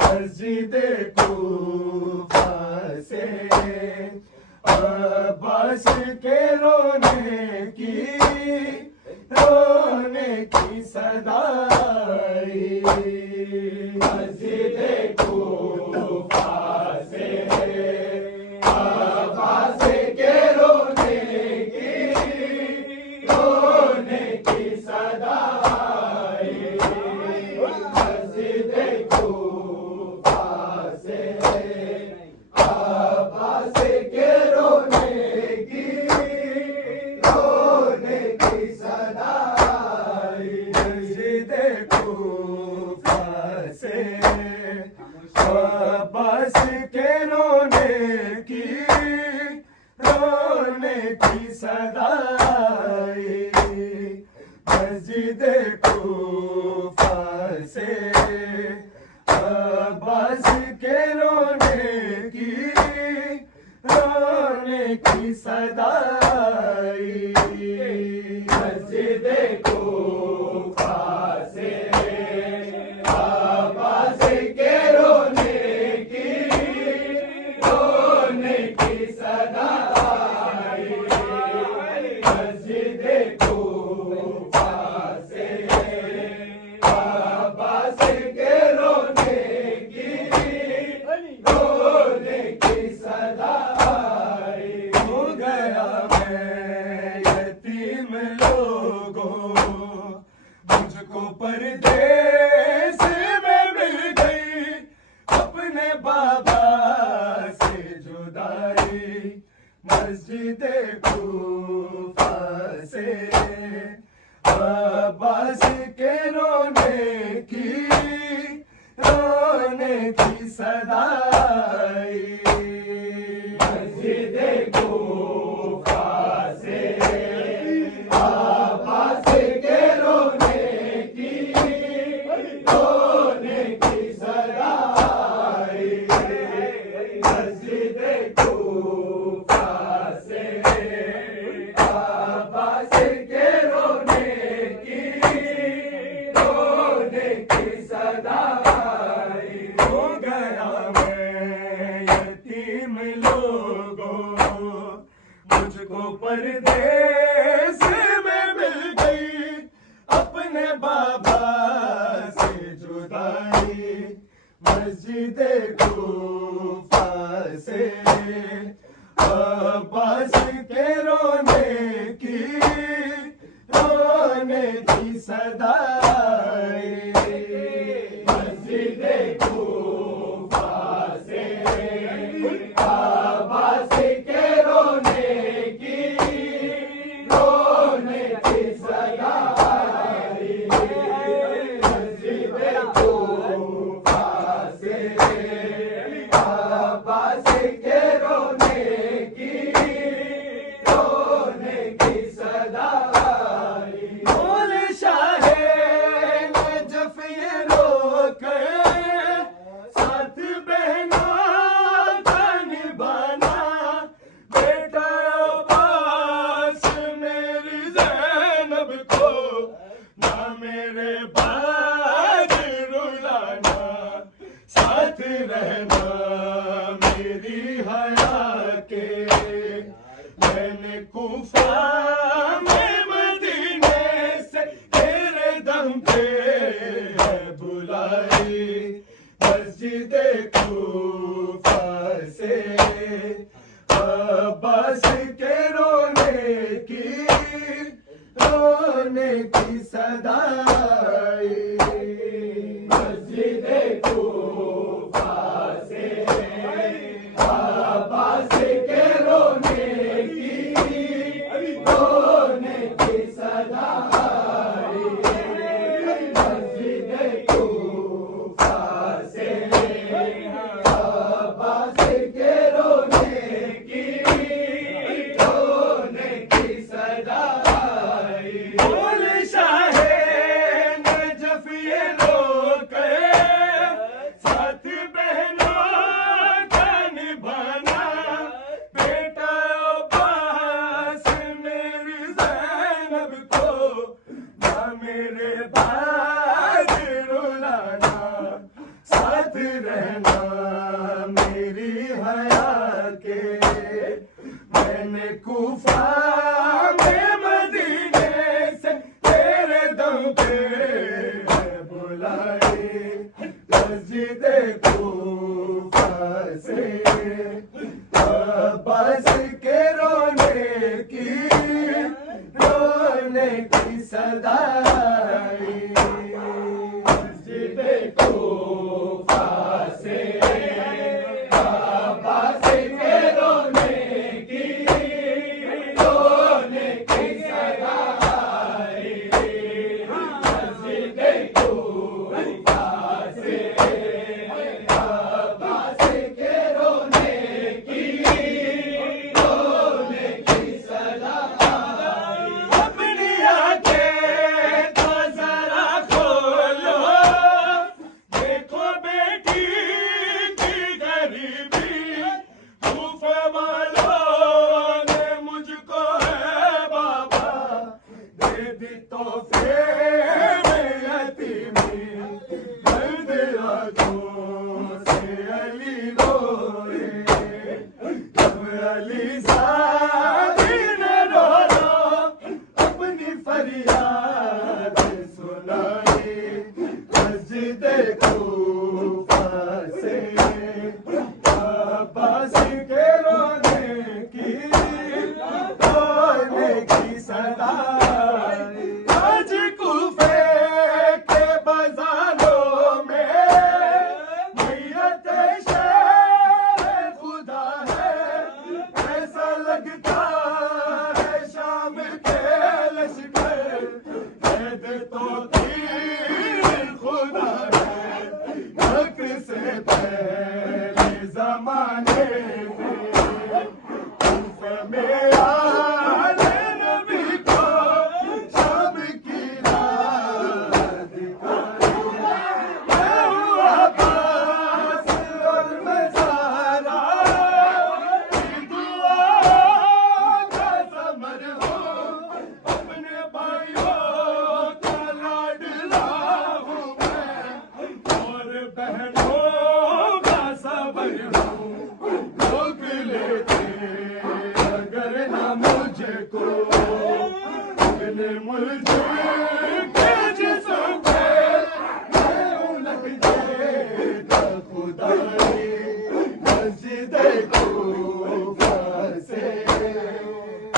मस्जिद कूफा से अब्बास के रोने की सदाई। मस्जिद कूफा से अब्बास के रोने की सदाई। मस्जिद कूफा से अब्बास के रोने की सदाई। मस्जिद कूफा से अब्बास के रोने की सदाई। मस्जिद कूफा से अब्बास के रोने की सदाई। मस्जिद कूफा से अब्बास के रोने की सदाई। मस्जिद कूफा से अब्बास के रोने की सदाई। हो गया मैं यतीम लोगों, मुझको परदेस में मिल गई अपने बाबा से जुदाई। मस्जिद कूफा से अब्बास के रोने की सदाई। मस्जिद कूफा से अब्बास के रोने की सदाई। मस्जिद कूफा से अब्बास के रोने की सदाई। हो गया मैं यतीम लोगों, मुझको परदेस में मिल गई अपने बाबा से जुदाई। मस्जिद कूफा से अब्बास के रोने की सदाई। मस्जिद कूफा से अब्बास के रोने की सदाई। मस्जिद कूफा से अब्बास के रोने की सदाई। बोले शाहे नजफ ये रोक साथ बहना का निभाना, बेटा अब्बास मेरी ज़ैनब को ना मेरे बाद रुलाना। साथ रहना मेरी हया के, मैंने कूफा में मदीना मस्जिद कूफा से अब्बास के रोने की सदा आई। मस्जिद कूफा से अब्बास के रोने की सदा आई। मस्जिद कूफा से अब्बास के रोने की सदा आई। बोल शाहे नजफ ये रोके साथ बहनों का निभाना। बेटा अब्बास मेरी ज़ैनब को ना मेरे बाद रुलाना। साथ रहना मेरी हया के मैंने कूफा में मदीने से तेरे दम पे बुलाए। मस्जिद कूफा से अब्बास के रोने की सदा आई। मस्जिद कूफा से अब्बास के रोने की सदा आई। मस्जिद कूफा से अब्बास के रोने की सदा आई। अपनी आंखें तो जरा खोलो, देखो बेटी की गरीबी। कूफे वालों ने मुझको है बाबा दे दी तोहफे में यतीमी। दर्द आंखों से अली रोए, जब अली सादी ने रोना अपनी फरियाद सुनाई। मस्जिद कूफा से अब्बास के रोने की सदा आई। आज कूफे के बाजारों में मैयत शेर खुदा है। ऐसा लगता है शाम के लश्कर कैद तो तीर खुदा है। हक से पहले जमाने में कूफे में आले नबी को शाम की राह दिखाई। मैं हुआ अब्बास और मज़ारा की दुआओं का समर हूँ। अपने भाइयों का लाडला हूँ मैं और बहनों का सबर हूँ। रोक लेते अगर ना मुझको अपने मुल्क के जिस्म पे मैं उलट देता खुदाई। मस्जिद कूफा से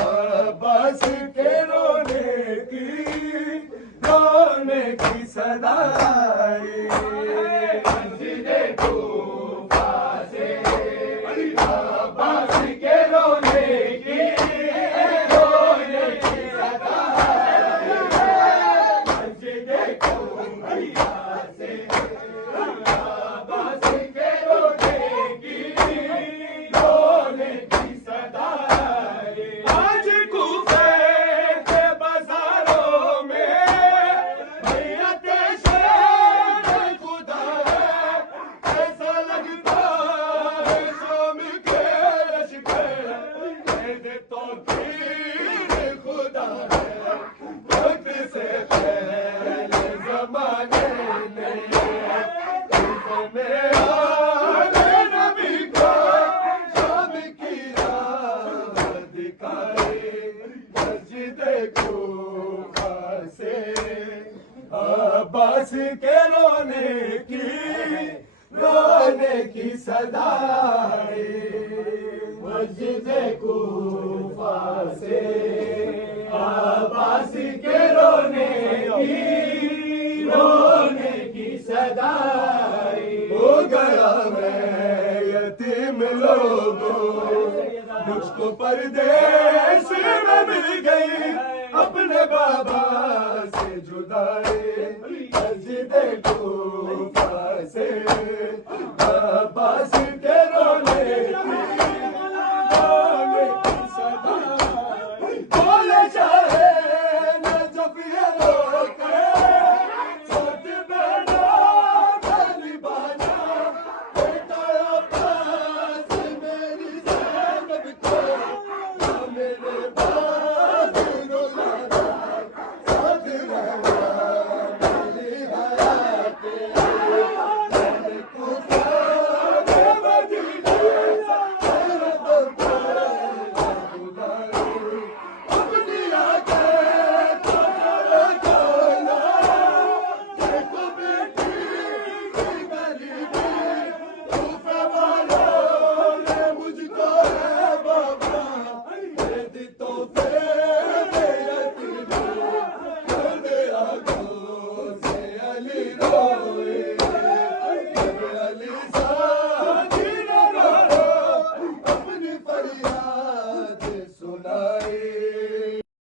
अब्बास के रोने की सदा आई। मस्जिद कूफा से अब्बास के रोने की सदा आई। मस्जिद कूफा से अब्बास के रोने की सदा आई। आज कूफे के बाजारों में मैयत शेर खुदा है। ऐसा लगता है शाम के लश्कर कैद तो तीर खुदा है। वक्त से पहले जमाने में कूफे में आले नबी को शाम की राह दिखाई। मस्जिद कूफा से अब्बास के रोने की रोने की सदाए मस्जिद कूफा से अब्बास के रोने की सदाए हो गया मैं यतीम लोगों मुझको परदेश में मिल गई अपने बाबा से जुदाई मस्जिद कूफा से अब्बास के रोने की सदाई बोले चाहे न जब ये लोग